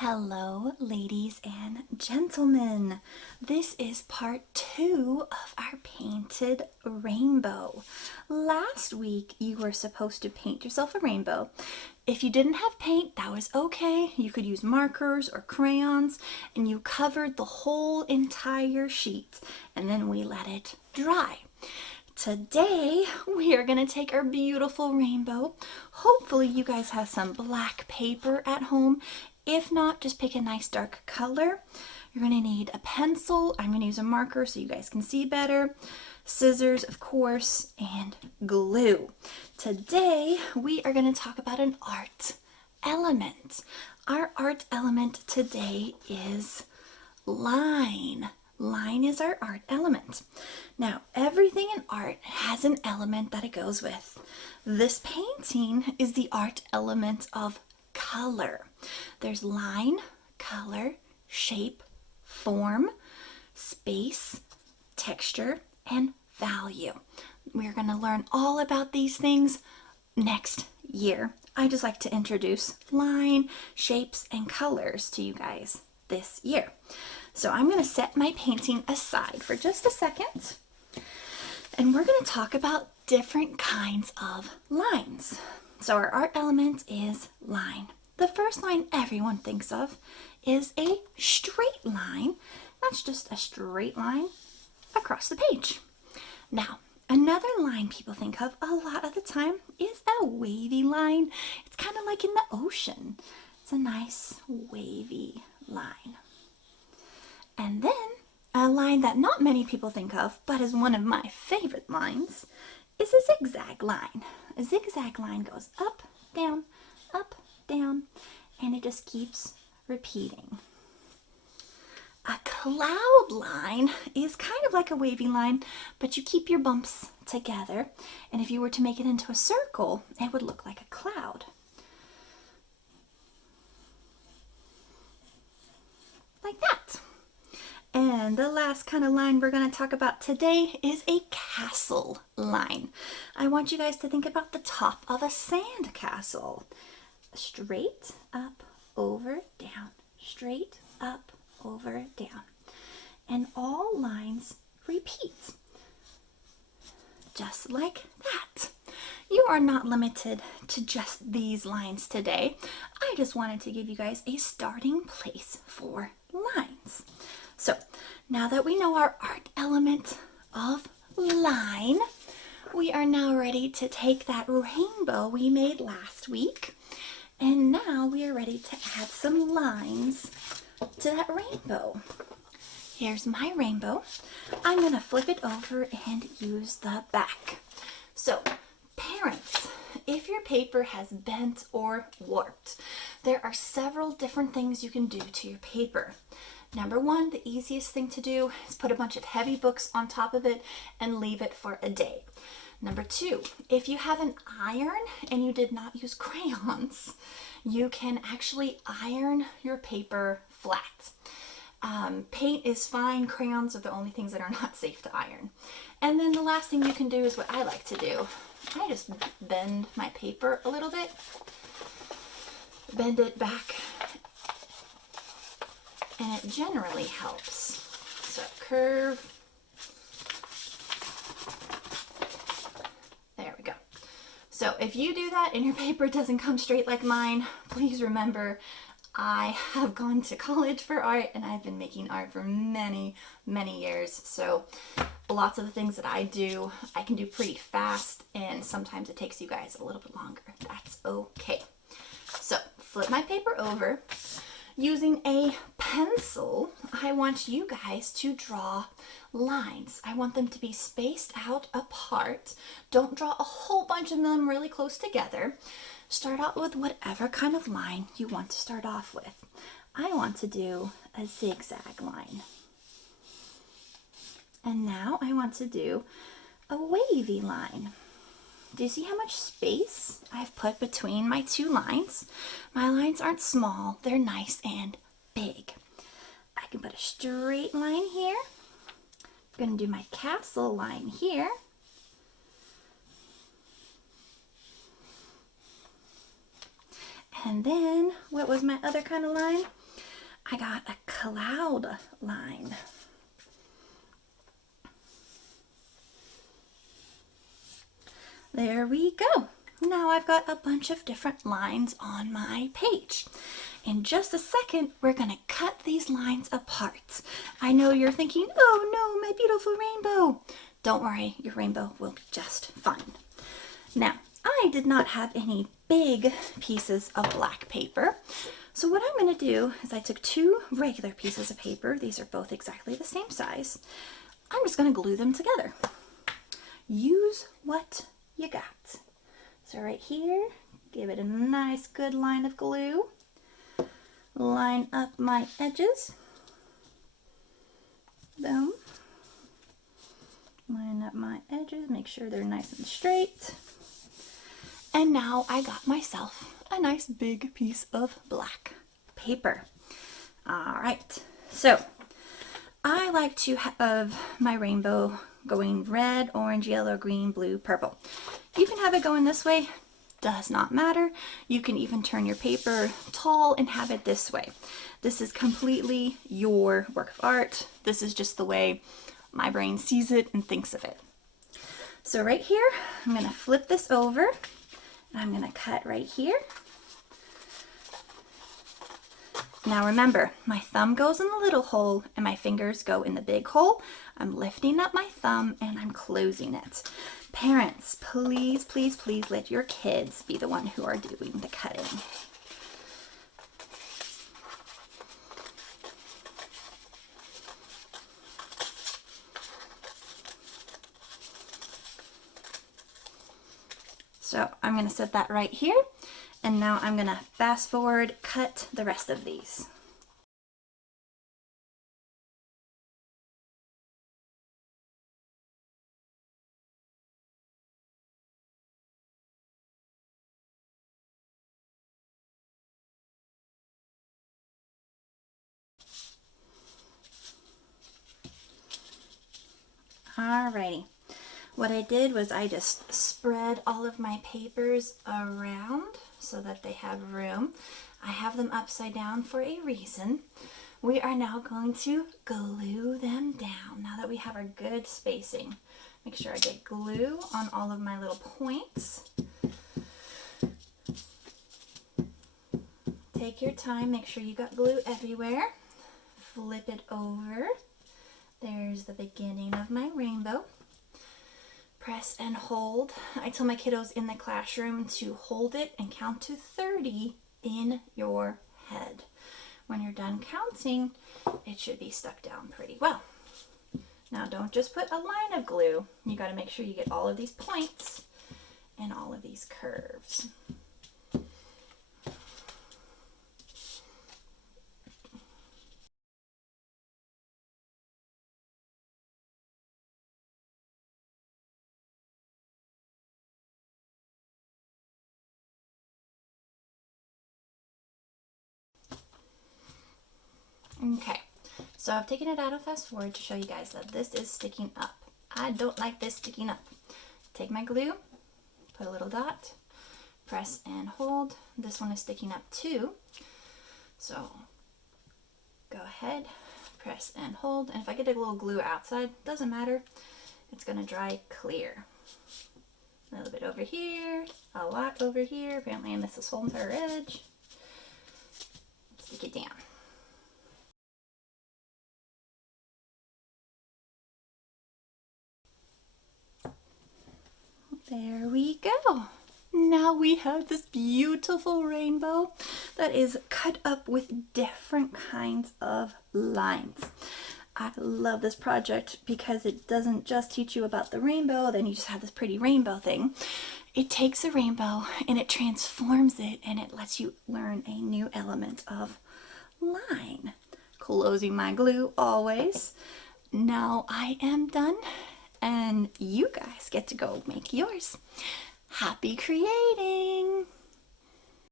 Hello, ladies and gentlemen. This is part 2 of our painted rainbow. Last week, you were supposed to paint yourself a rainbow. If you didn't have paint, that was okay. You could use markers or crayons, and you covered the whole entire sheet, and then we let it dry. Today, we are going to take our beautiful rainbow. Hopefully, you guys have some black paper at home. If not, just pick a nice dark color. You're going to need a pencil. I'm going to use a marker so you guys can see better. Scissors, of course, and glue. Today, we are going to talk about an art element. Our art element today is line. Line is our art element. Now, everything in art has an element that it goes with. This painting is the art element of color. There's line, color, shape, form, space, texture, and value. We're going to learn all about these things next year. I just like to introduce line, shapes, and colors to you guys this year. So I'm going to set my painting aside for just a second, and we're going to talk about different kinds of lines. So our art element is line. The first line everyone thinks of is a straight line. That's just a straight line across the page. Now, another line people think of a lot of the time is a wavy line. It's kind of like in the ocean. It's a nice wavy line. And then a line that not many people think of, but is one of my favorite lines, is a zigzag line. A zigzag line goes up, down, and it just keeps repeating. A cloud line is kind of like a wavy line, but you keep your bumps together, and if you were to make it into a circle, it would look like a cloud. Like that. And the last kind of line we're going to talk about today is a castle line. I want you guys to think about the top of a sand castle. Straight up, over, down. Straight up, over, down. And all lines repeat. Just like that. You are not limited to just these lines today. I just wanted to give you guys a starting place for lines. So now that we know our art element of line, we are now ready to take that rainbow we made last week, and now we are ready to add some lines to that rainbow. Here's my rainbow. I'm going to flip it over and use the back. So, parents, if your paper has bent or warped, there are several different things you can do to your paper. Number one, the easiest thing to do is put a bunch of heavy books on top of it and leave it for a day. Number two, if you have an iron and you did not use crayons, you can actually iron your paper flat. Paint is fine. Crayons are the only things that are not safe to iron. And then the last thing you can do is what I like to do. I just bend my paper a little bit, bend it back, and it generally helps. So curve. There we go. So if you do that and your paper doesn't come straight like mine, please remember I have gone to college for art and I've been making art for many, many years. So lots of the things that I do, I can do pretty fast, and sometimes it takes you guys a little bit longer. That's okay. So flip my paper over. Using a pencil, I want you guys to draw lines. I want them to be spaced out apart. Don't draw a whole bunch of them really close together. Start out with whatever kind of line you want to start off with. I want to do a zigzag line. And now I want to do a wavy line. Do you see how much space I've put between my two lines? My lines aren't small, they're nice and big. I can put a straight line here. I'm going to do my castle line here. And then, what was my other kind of line? I got a cloud line. There we go. Now I've got a bunch of different lines on my page. In just a second, we're gonna cut these lines apart. I know you're thinking, oh no, my beautiful rainbow. Don't worry, your rainbow will be just fine. Now, I did not have any big pieces of black paper. So what I'm gonna do is I took 2 regular pieces of paper. These are both exactly the same size. I'm just gonna glue them together. Use what you got. So right here, give it a nice good line of glue. Line up my edges. Boom. Line up my edges, make sure they're nice and straight. And now I got myself a nice big piece of black paper. All right, so I like to have my rainbow going red, orange, yellow, green, blue, purple. You can have it going this way, does not matter. You can even turn your paper tall and have it this way. This is completely your work of art. This is just the way my brain sees it and thinks of it. So right here, I'm gonna flip this over and I'm gonna cut right here. Now remember, my thumb goes in the little hole and my fingers go in the big hole. I'm lifting up my thumb and I'm closing it. Parents, please, please, please let your kids be the one who are doing the cutting. So I'm going to set that right here, and now I'm going to fast forward, cut the rest of these. Alrighty. What I did was I just spread all of my papers around so that they have room. I have them upside down for a reason. We are now going to glue them down now that we have our good spacing. Make sure I get glue on all of my little points. Take your time, make sure you got glue everywhere. Flip it over. There's the beginning of my rainbow. Press and hold. I tell my kiddos in the classroom to hold it and count to 30 in your head. When you're done counting, it should be stuck down pretty well. Now don't just put a line of glue. You got to make sure you get all of these points and all of these curves. Okay, so I've taken it out of fast forward to show you guys that this is sticking up. I don't like this sticking up. Take my glue, put a little dot, press and hold. This one is sticking up too. So go ahead, press and hold. And if I get a little glue outside, doesn't matter. It's gonna dry clear. A little bit over here, a lot over here. Apparently I missed this whole entire edge. Stick it down. There we go. Now we have this beautiful rainbow that is cut up with different kinds of lines. I love this project because it doesn't just teach you about the rainbow, then you just have this pretty rainbow thing. It takes a rainbow and it transforms it and it lets you learn a new element of line. Closing my glue always. Now I am done. And you guys get to go make yours. Happy creating!